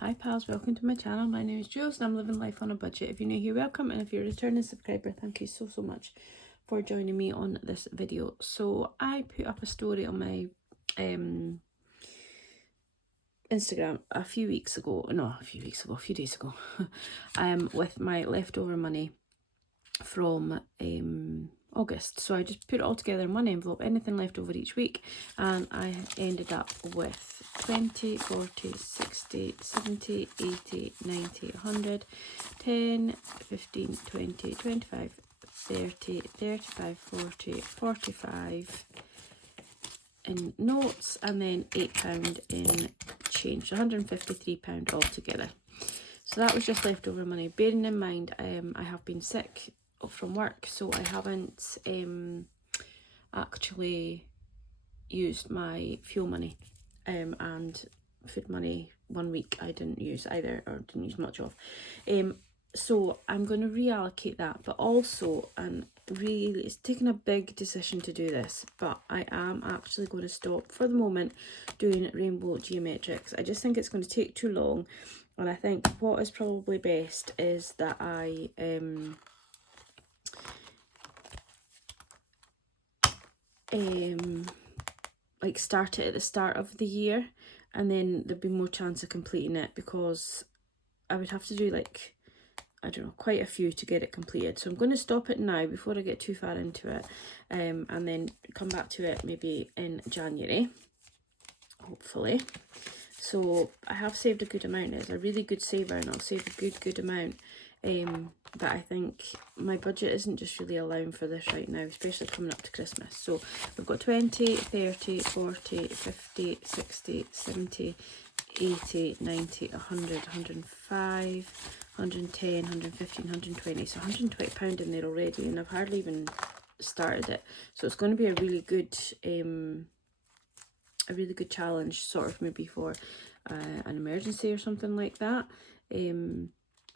Hi pals, welcome to my channel. My name is Jules and I'm living life on a budget. If you're new here, welcome, and if you're a returning subscriber, thank you so much for joining me on this video. So I put up a story on my Instagram a few days ago, with my leftover money from August. So I just put it all together in one envelope, anything left over each week, and I ended up with 20, 40, 60, 70, 80, 90, 100, 10, 15, 20, 25, 30, 35, 40, 45 in notes, and then £8 in change, £153 altogether. So that was just leftover money. Bearing in mind I have been sick from work, so I haven't actually used my fuel money, and food money 1 week I didn't use either, or didn't use much of. So I'm going to reallocate that, but also, and really it's taken a big decision to do this, but I am actually going to stop for the moment doing rainbow geometrics. I just think it's going to take too long, and I think what is probably best is that I like start it at the start of the year, and then there'd be more chance of completing it, because I would have to do like, I don't know, quite a few to get it completed. So I'm going to stop it now before I get too far into it, and then come back to it maybe in January, hopefully. So I have saved a good amount. It's a really good saver, and I'll save a good amount. But I think my budget isn't just really allowing for this right now, especially coming up to Christmas. So we've got 20, 30, 40, 50, 60, 70, 80, 90, 100, 105, 110, 115, 120. So £120 in there already, and I've hardly even started it. So it's going to be a really good challenge, sort of, maybe for an emergency or something like that.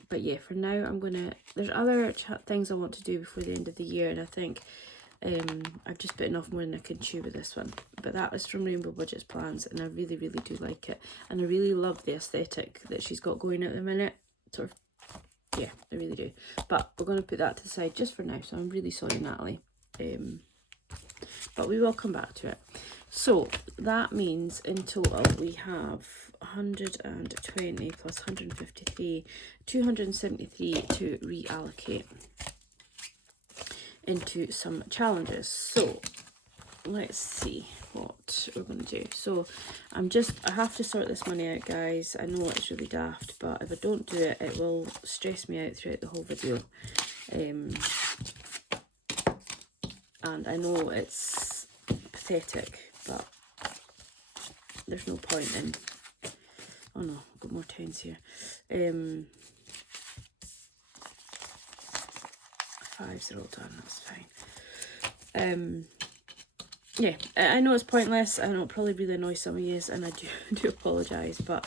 But yeah, for now I'm gonna, there's other things I want to do before the end of the year, and I think I've just bitten off more than I can chew with this one. But that is from Rainbow Budgets Plans, and I really do like it, and I really love the aesthetic that she's got going at the minute. Sort of, yeah, I really do. But we're going to put that to the side just for now, so I'm really sorry, Natalie, but we will come back to it. So that means in total we have 120 plus 153, 273 to reallocate into some challenges. So let's see what we're going to do. So I have to sort this money out, guys. I know it's really daft, but if I don't do it, it will stress me out throughout the whole video. And I know it's pathetic, but there's no point in, oh no, I've got more tens here. Fives are all done, that's fine. Yeah, I know it's pointless. I know it probably really annoys some of you, and I do apologise, but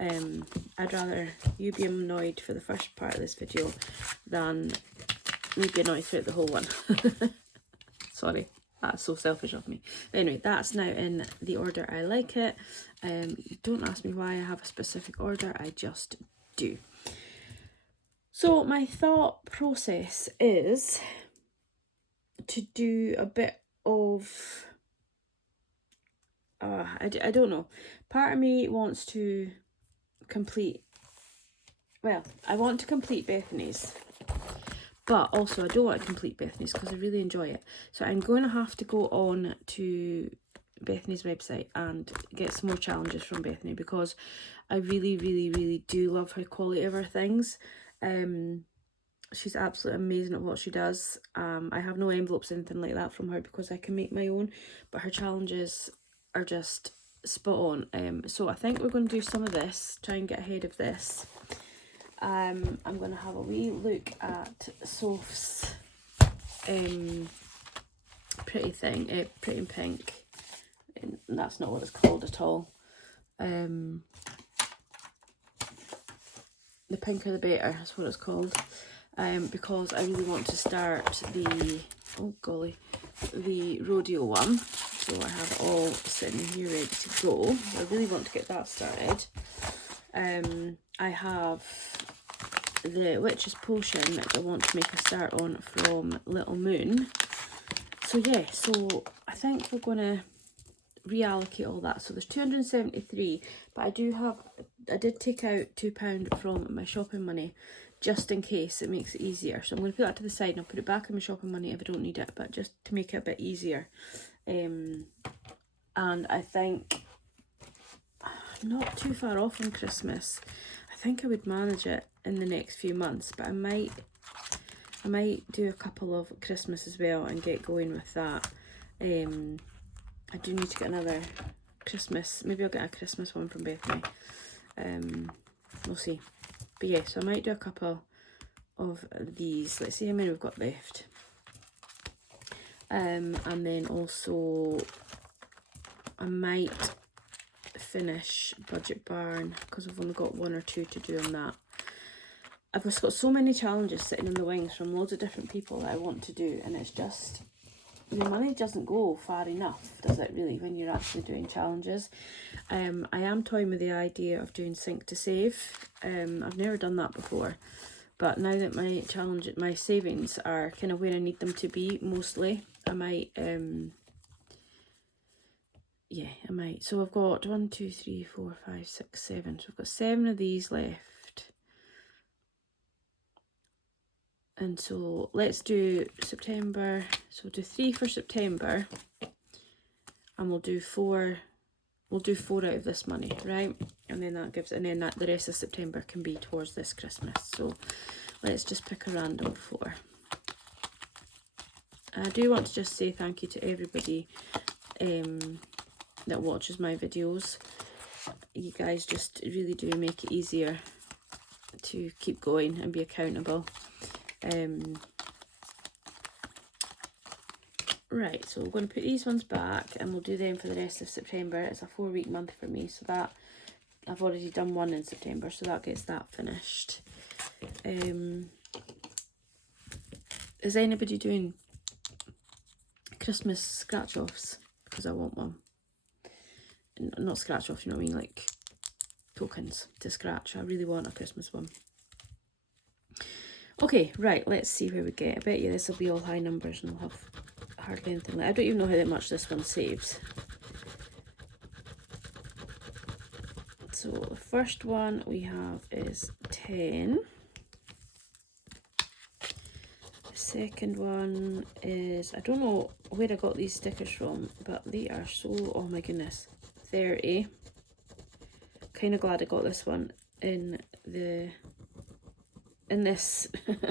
I'd rather you be annoyed for the first part of this video than me be annoyed throughout the whole one. Sorry, that's so selfish of me. Anyway, that's now in the order I like it. Don't ask me why I have a specific order, I just do. So my thought process is to do a bit of, I don't know. Part of me wants to complete, well, I want to complete Bethany's. But also I don't want to complete Bethany's because I really enjoy it. So I'm going to have to go on to Bethany's website and get some more challenges from Bethany, because I really do love her quality of her things. She's absolutely amazing at what she does. I have no envelopes or anything like that from her because I can make my own, but her challenges are just spot on. So I think we're going to do some of this, try and get ahead of this. I'm going to have a wee look at Soph's pretty thing, Pretty in Pink, and that's not what it's called at all. The pinker the better, that's what it's called, because I really want to start the, oh golly, the rodeo one. So I have it all sitting here ready to go. I really want to get that started. I have the Witch's Potion that I want to make a start on from Little Moon. So yeah, so I think we're going to reallocate all that. So there's 273, but I did take out £2 from my shopping money just in case it makes it easier. So I'm going to put that to the side and I'll put it back in my shopping money if I don't need it, but just to make it a bit easier. And I think I'm not too far off on Christmas. I think I would manage it in the next few months, but I might do a couple of Christmas as well and get going with that. I do need to get another Christmas. Maybe I'll get a Christmas one from Bethany. We'll see. But yeah, so I might do a couple of these. Let's see how many we've got left. And then also I might finish Budget Barn because we've only got 1 or 2 to do on that. I've just got so many challenges sitting in the wings from loads of different people that I want to do, and it's just, the money doesn't go far enough, does it really, when you're actually doing challenges. I am toying with the idea of doing Sync to Save. I've never done that before, but now that my savings are kind of where I need them to be mostly, I might, yeah, I might. So I've got 1, 2, 3, 4, 5, 6, 7. So I've got 7 of these left. And so let's do September. So we'll do 3 for September, and we'll do 4. We'll do 4 out of this money, right? And then that gives, and then that the rest of September can be towards this Christmas. So let's just pick a random 4. I do want to just say thank you to everybody that watches my videos. You guys just really do make it easier to keep going and be accountable. Right, so we're going to put these ones back and we'll do them for the rest of September. It's a 4-week month for me, so that I've already done 1 in September, so that gets that finished. Is anybody doing Christmas scratch-offs? Because I want one. Not scratch-offs, you know what I mean, like tokens to scratch. I really want a Christmas one. Okay, right, let's see where we get. I bet you this will be all high numbers and I'll have hardly anything left. I don't even know how much this one saves. So the first one we have is 10. The second one is, I don't know where I got these stickers from, but they are so, oh my goodness, 30. Kind of glad I got this one in this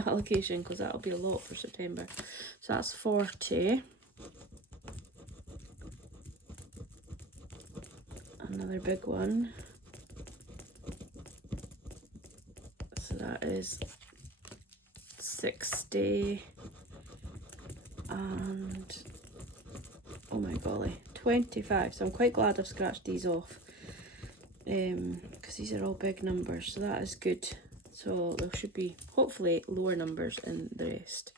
allocation, because that'll be a lot for September. So that's 40. Another big one. So that is 60. And oh my golly, 25. So I'm quite glad I've scratched these off, because these are all big numbers, so that is good. So there should be hopefully lower numbers in the rest.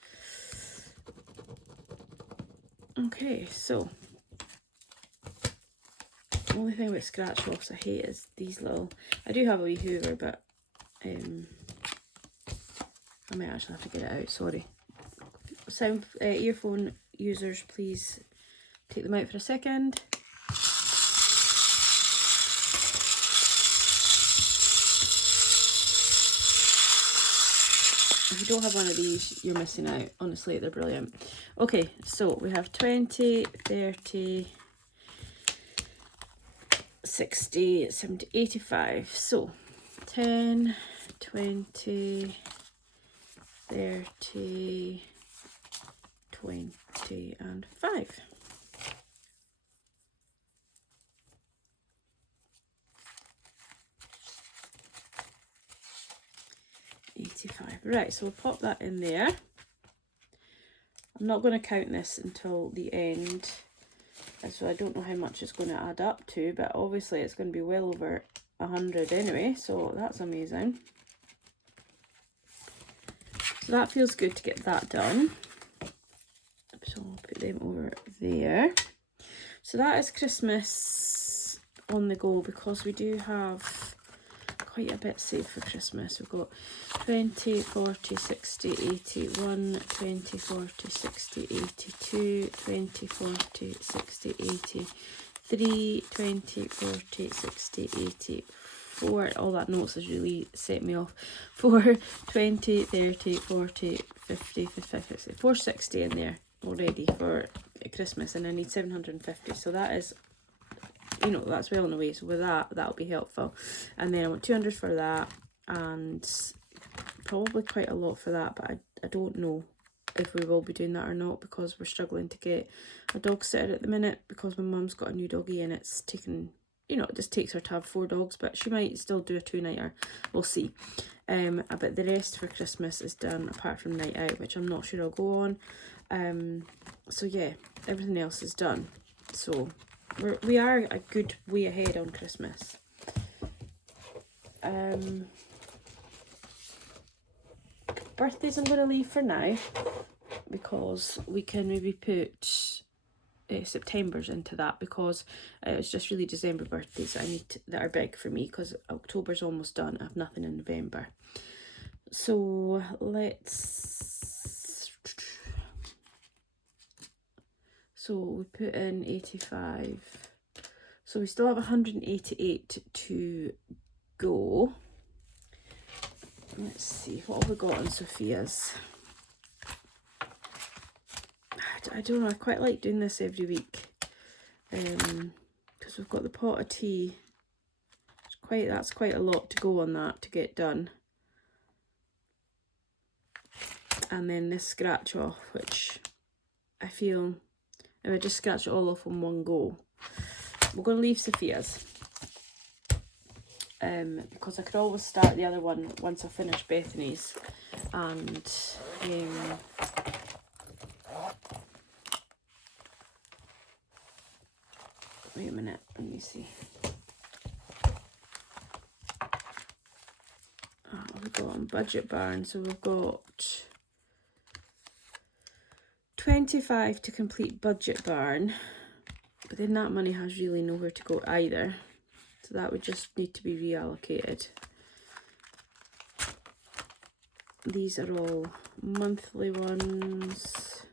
Okay, so the only thing about scratch offs I hate is these little, I do have a wee hoover, but I might actually have to get it out, sorry. Sound earphone users, please take them out for a second. If you don't have one of these, you're missing out. Honestly, they're brilliant. Okay, so we have 20, 30, 60, 70, 85. So 10, 20, 30, 20, and 5. Right, so we'll pop that in there. I'm not going to count this until the end, so I don't know how much it's going to add up to, but obviously it's going to be well over 100 anyway, so that's amazing. So that feels good to get that done. So I'll put them over there. So that is Christmas on the go, because we do have quite a bit saved for Christmas. We've got 20, 40, 60, 80, 1, 20, 40, 60, 82, 20, 40, 60, 80, 3, 20, 40, 60, 80, 4. All that notes has really set me off. 4, 20, 30, 40, 50, 55, 60, 460 in there already for Christmas, and I need 750. So that is, you know, that's well on the way. So with that, that'll be helpful. And then I want 200 for that, and probably quite a lot for that, but I don't know if we will be doing that or not, because we're struggling to get a dog sitter at the minute, because my mum's got a new doggie and it's taken, you know, it just takes her to have 4 dogs, but she might still do a 2-nighter. We'll see. But the rest for Christmas is done, apart from night out, which I'm not sure I'll go on. So yeah, everything else is done. So we are a good way ahead on Christmas. Birthdays I'm going to leave for now, because we can maybe put September's into that, because it's just really December birthdays that are big for me, because October's almost done. I have nothing in November. So we put in 85. So we still have 188 to go. Let's see, what have we got on Sophia's? I don't know, I quite like doing this every week, because we've got the pot of tea. That's quite a lot to go on that to get done. And then this scratch off, which I feel if I just scratch it all off in one go. We're going to leave Sophia's, because I could always start the other one once I finish Bethany's. And wait a minute, let me see. We've got on Budget Barn, so we've got 25 to complete Budget Barn, but then that money has really nowhere to go either, so that would just need to be reallocated. These are all monthly ones.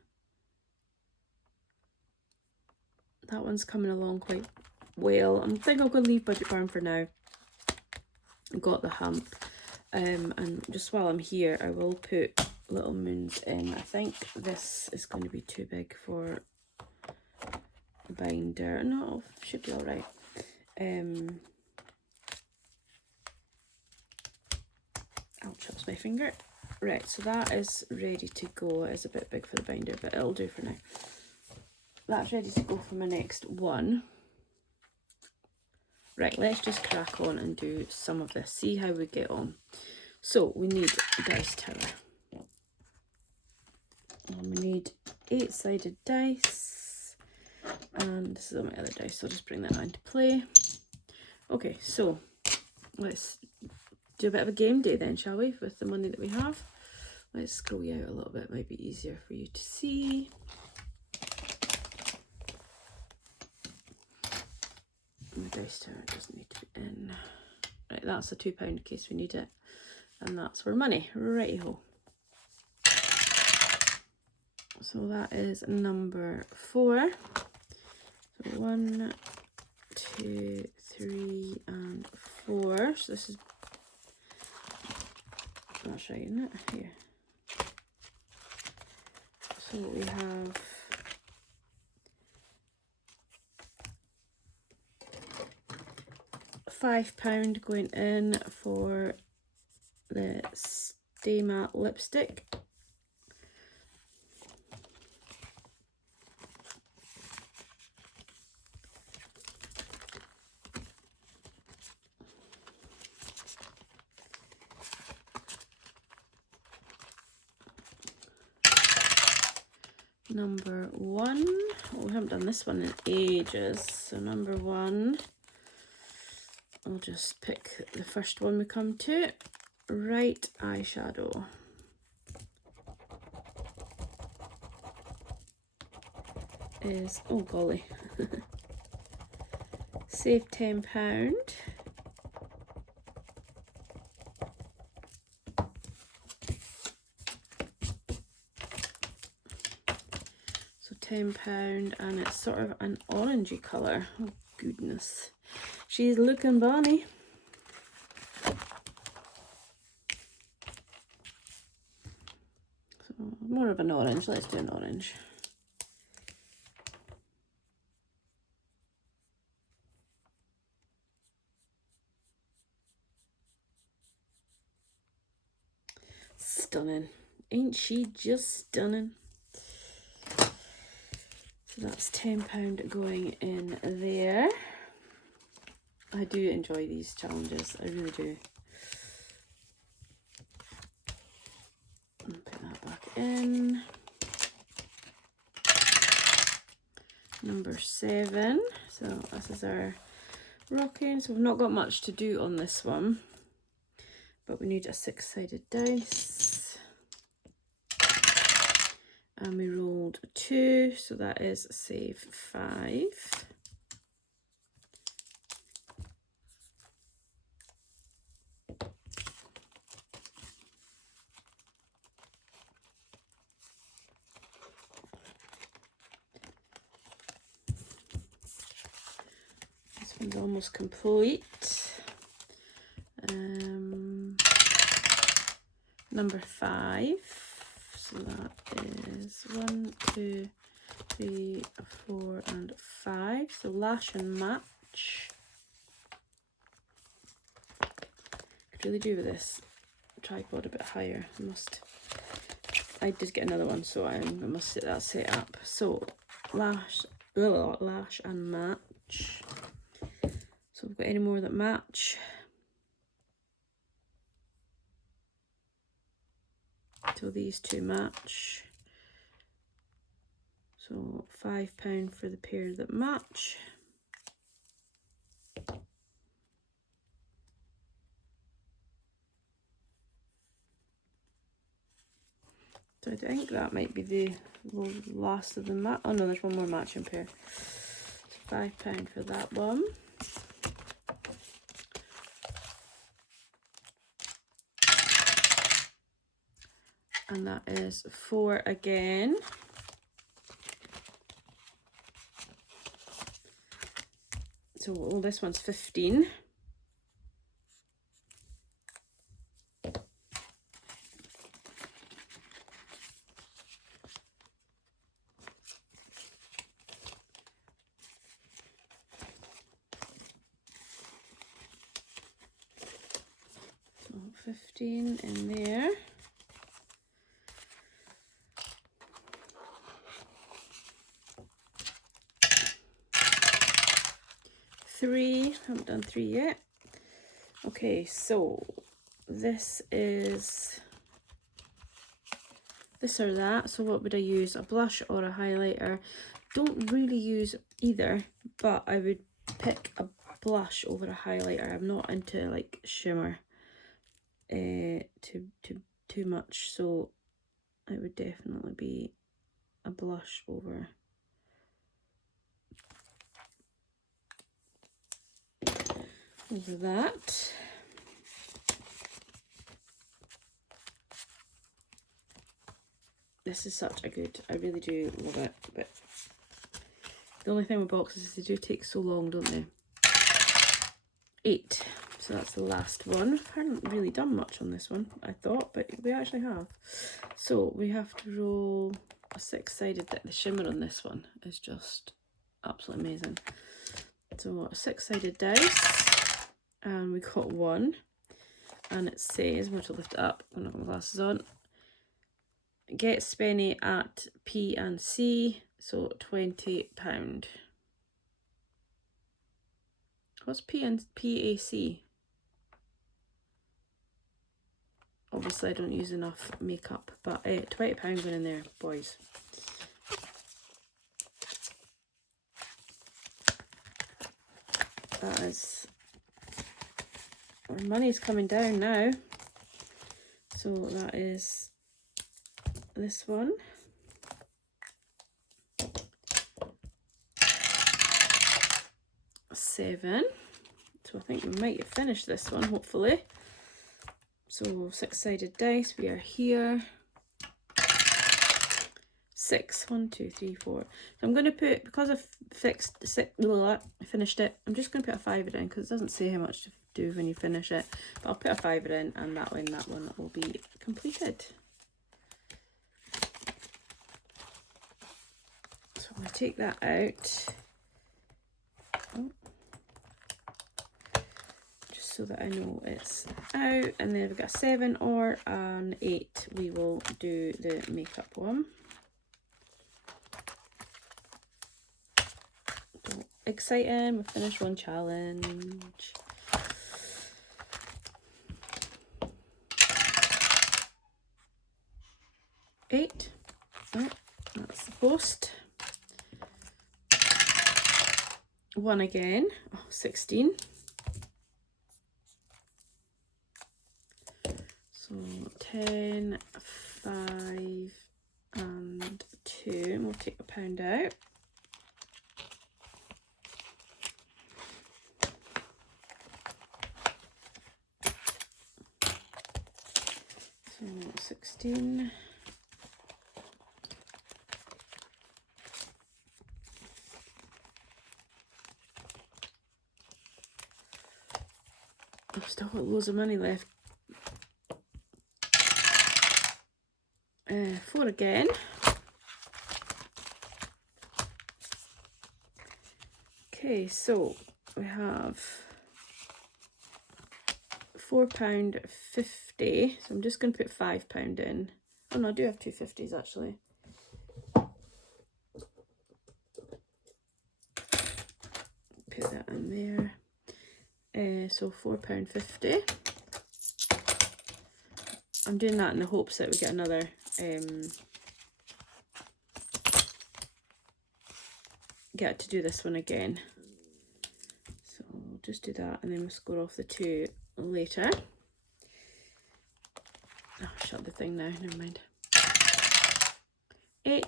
That one's coming along quite well. I think I'm going to leave Budget Barn for now. I've got the hump. And just while I'm here, I will put Little Moons in. I think this is going to be too big for a binder. No, should be alright. Ouch, that's my finger. Right, so that is ready to go. It's a bit big for the binder, but it'll do for now. That's ready to go for my next one. Right, let's just crack on and do some of this, see how we get on. So we need a dice tower. And we need 8-sided dice. And this is on my other dice, so I'll just bring that into play. Okay, so let's do a bit of a game day then, shall we, with the money that we have. Let's scroll you out a little bit, it might be easier for you to see. The dice tower doesn't need to be in. Right, that's a £2 in case we need it. And that's for money. Righty-ho. So that is number 4. So 1, 2, 3, and 4. So this is, that's right, isn't it? Here. So we have £5 going in for the Stay Matte lipstick. Number 1. Oh, we haven't done this one in ages. So number 1. I'll just pick the first one we come to. Right eyeshadow. Is, oh golly, save £10. £10, and it's sort of an orangey colour. Oh goodness, she's looking bonny. So more of an orange. Let's do an orange. Stunning. Ain't she just stunning? So that's £10 going in there. I do enjoy these challenges, I really do. And put that back in. Number 7. So this is our rocking. So we've not got much to do on this one, but we need a 6-sided dice. And we rolled 2, so that is save 5. This one's almost complete. Number 5. So that is 1, 2, 3, 4, and 5. So lash and match. Could really do with this tripod a bit higher. I did get another one, so I must get that set up. So lash and match. So we've got any more that match. So these two match. So £5 for the pair that match. So I think that might be the last of the match. Oh no, there's one more matching pair. So £5 for that one. And that is 4 again. So this one's 15. So 15 in there. Three, haven't done 3 yet. Okay, so this is this or that. So what would I use? A blush or a highlighter? Don't really use either, but I would pick a blush over a highlighter. I'm not into like shimmer too much, so it would definitely be a blush over that. This is such a good, I really do love it, but the only thing with boxes is they do take so long, don't they? 8, so that's the last one. I haven't really done much on this one, I thought, but we actually have. So we have to roll a 6-sided. The shimmer on this one is just absolutely amazing. So a 6-sided dice, and we got 1, and it says, I'm going to lift it up, I'm not got my glasses on, get Spenny at P and C, so £20. What's P and PAC? Obviously I don't use enough makeup, but £20 going in there, boys. That is, our money's coming down now. So that is this one. £7. So I think we might finish this one, hopefully. So 6-sided dice, we are here. 6. 1, 2, 3, 4. So I'm going to put, because I've finished it, I'm just going to put a fiver in because it doesn't say how much to do when you finish it. But I'll put a fiver in, and that one will be completed. So I'm going to take that out. Oh. Just so that I know it's out. And then we've got a 7 or an 8. We will do the makeup one. Exciting, we've finished one challenge. Eight. Oh, that's the post. 1 again. Oh, 16. So 10, 5 and 2. And we'll take the pound out. So 16. I've still got loads of money left. 4 again. Okay, so we have £4.50. So I'm just going to put £5 in. Oh no, I do have 2 50s actually. Put that in there. So £4.50. I'm doing that in the hopes that we get another get to do this one again. So we'll just do that and then we'll score off the 2 later. Oh, shut the thing now, never mind. 8.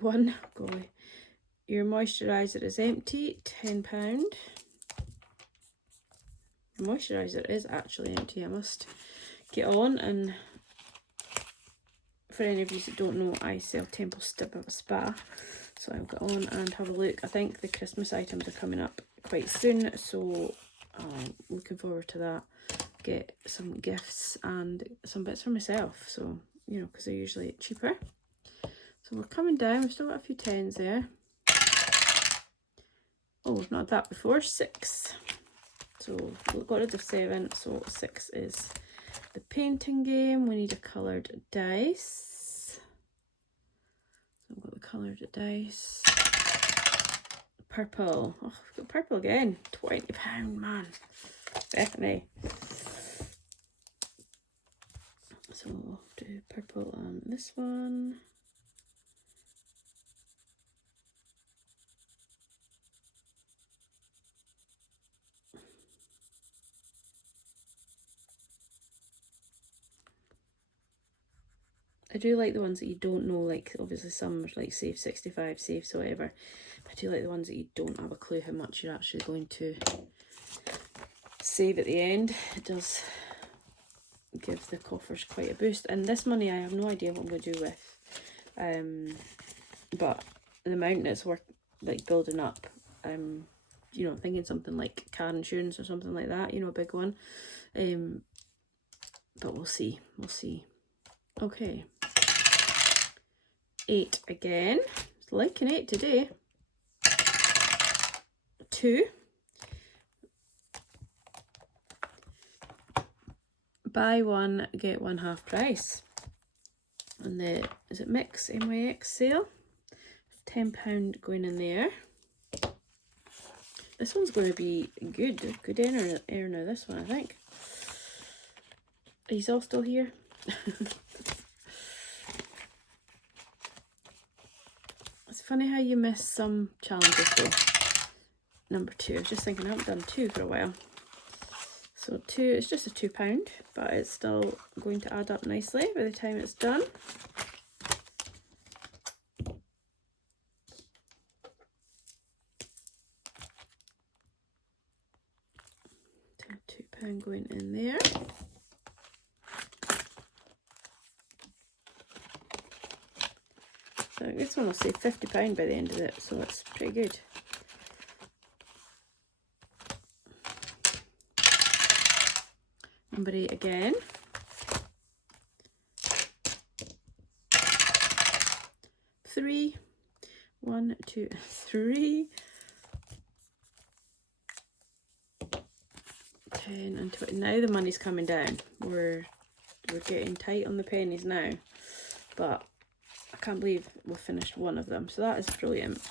One, golly. Your moisturiser is empty, £10. The moisturiser is actually empty. I must get on, and for any of you that don't know, I sell Temple Spa, so I'll get on and have a look. I think the Christmas items are coming up quite soon, so I'm looking forward to that. Get some gifts and some bits for myself, so you know, because they're usually cheaper. So we're coming down. We've still got a few 10s there. Oh, we've not had that before. 6. So we've got rid of 7. So 6 is the painting game. We need a coloured dice. So I've got the coloured dice. Purple. Oh, we've got purple again. £20, man. Definitely. So we'll do purple on this one. I do like the ones that you don't know, like obviously some are like save 65, saves, whatever. I do like the ones that you don't have a clue how much you're actually going to save at the end. It does give the coffers quite a boost. And this money I have no idea what I'm going to do with. But the amount that's worth like building up, you know, thinking something like car insurance or something like that, you know, a big one. But we'll see. Okay. 8 again. It's like an 8 today. 2. Buy one, get one half price. And the, is it Mix, MYX sale? £10 going in there. This one's going to be good. Good earner, this one, I think. Are you all still here? It's funny how you miss some challenges though. Number 2, I was just thinking I haven't done 2 for a while. So 2, it's just a £2, but it's still going to add up nicely by the time it's done. £2 going in there. this one will save £50 by the end of it, so it's pretty good. Number 8 again. 3, 1, 2, 3, 10 and 20. Now the money's coming down. We're getting tight on the pennies now, but I can't believe we've finished one of them, so that is brilliant.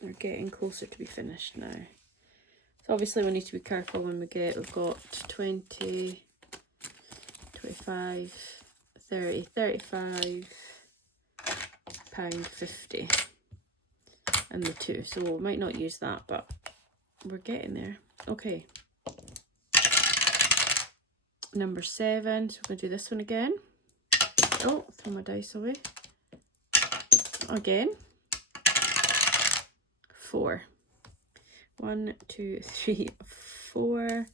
We're getting closer to be finished now. So obviously we need to be careful when we've got 20, 25, 30, 35 pound 50 and the 2, so we might not use that, but we're getting there. Okay, number 7, so we're going to do this one again. Oh, throw my dice away again. 4, 1, 2, 3, 4,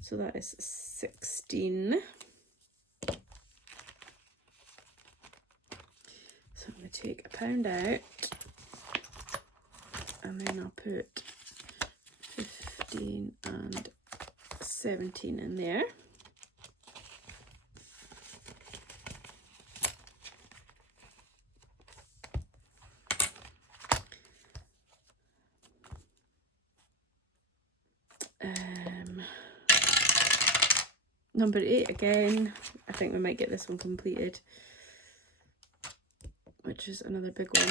so that is 16. So I'm going to take £1 out, and then I'll put 15 and 17 in there. Number 8 again. I think we might get this one completed, which is another big one.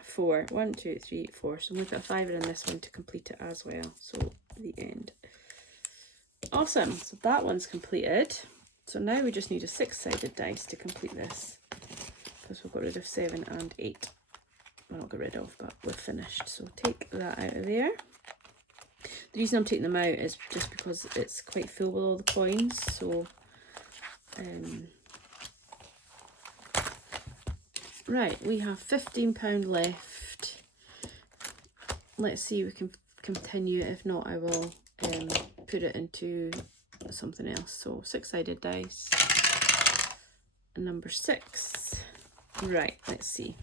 4, 1, 2, 3, 4. So I'm going to put a £5 in this one to complete it as well. So the end. Awesome. So that one's completed. So now we just need a 6-sided dice to complete this, because we've got rid of 7 and 8. Well, not got rid of, but we're finished. So take that out of there. The reason I'm taking them out is just because it's quite full with all the coins. So, right, we have £15 left. Let's see if we can continue. If not, I will put it into something else. So 6-sided dice. And number 6. Right, let's see.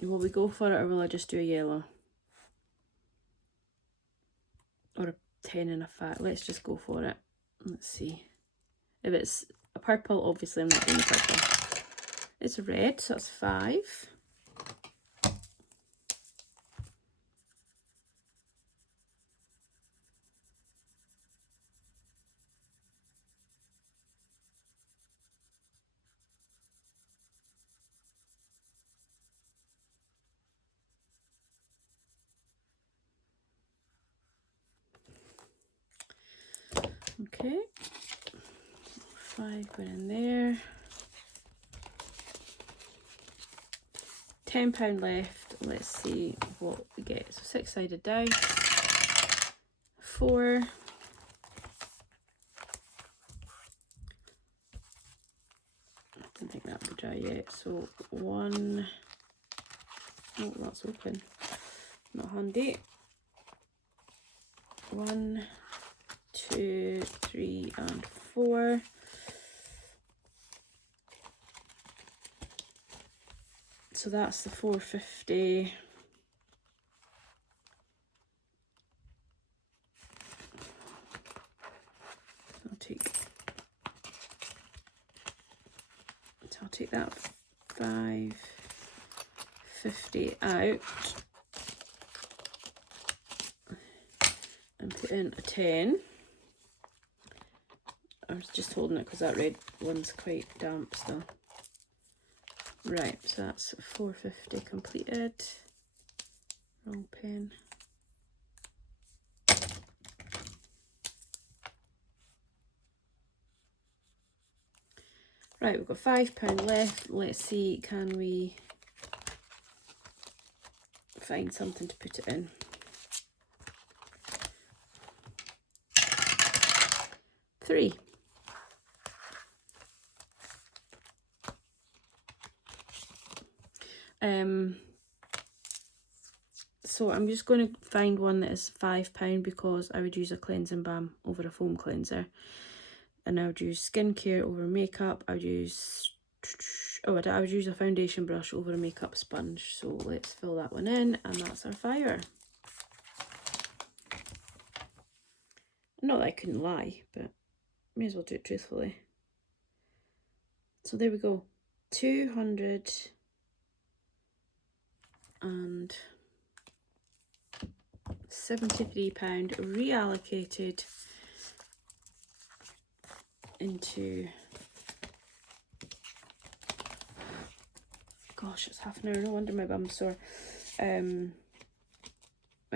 Will we go for it, or will I just do a yellow? Or a 10 and a 5. Let's just go for it. Let's see. If it's a purple, obviously I'm not doing the purple. It's a red, so that's 5. Okay, 5 went in there. £10 left. Let's see what we get. So 6-sided dice. 4. I don't think that will dry yet. So 1. Oh, that's open. Not handy. 1, 2, 3, and 4. So that's the 450. I'll take that 550 out and put in a 10. I was just holding it because that red one's quite damp still. Right, so that's 450 completed. Wrong pen. Right, we've got £5 left. Let's see, can we find something to put it in? Three. So I'm just going to find one that is £5 because I would use a cleansing balm over a foam cleanser. and I would use skincare over makeup. I would use I would use a foundation brush over a makeup sponge. So let's fill that one in, and that's our fire. Not that I couldn't lie, but may as well do it truthfully. So there we go. £273 reallocated into, gosh, it's half an hour, no wonder my bum's sore. My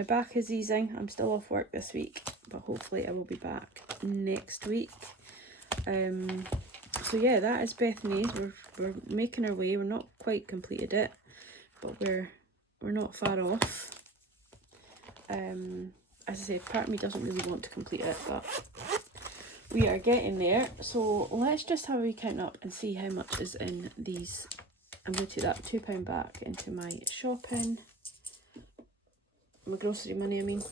back is easing. I'm still off work this week, but hopefully I will be back next week. So yeah, that is Bethany. We're making our way. We're not quite completed it, but we're not far off. As I say, part of me doesn't really want to complete it, but we are getting there. So let's just have a wee count up and see how much is in these. I'm going to take that £2 back into my shopping. My grocery money, I mean.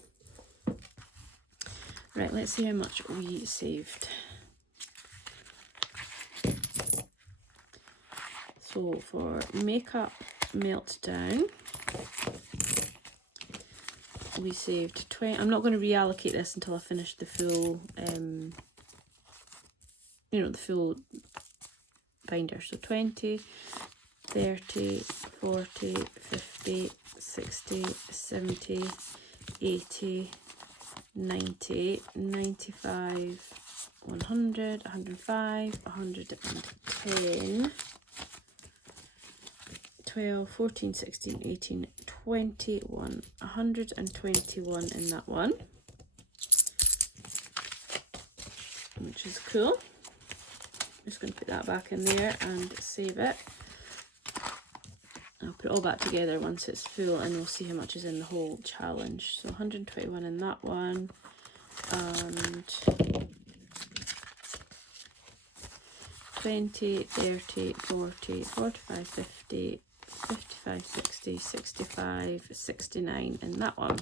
Right, let's see how much we saved. So for makeup meltdown, we saved 20. I'm not going to reallocate this until I finish the full, the full binder. So 20, 30, 40, 50, 60, 70, 80, 90, 95, 100, 105, 110, 12, 14, 16, 18, 21, 121 in that one, which is cool. I'm just going to put that back in there and save it. I'll put it all back together once it's full, and we'll see how much is in the whole challenge. So 121 in that one, and 20, 30, 40, 45, 50, 55, 60, 65, 69 in that one.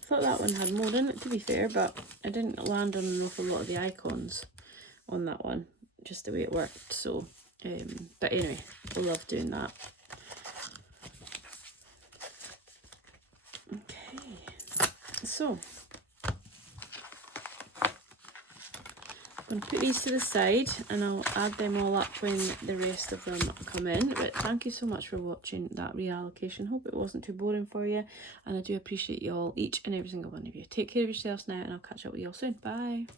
I thought that one had more in it, to be fair, but I didn't land on an awful lot of the icons on that one, just the way it worked. So but anyway, I love doing that. Okay, so I'm going to put these to the side, and I'll add them all up when the rest of them come in. But thank you so much for watching that reallocation. Hope it wasn't too boring for you, and I do appreciate you all, each and every single one of you. Take care of yourselves now, and I'll catch up with you all soon. Bye.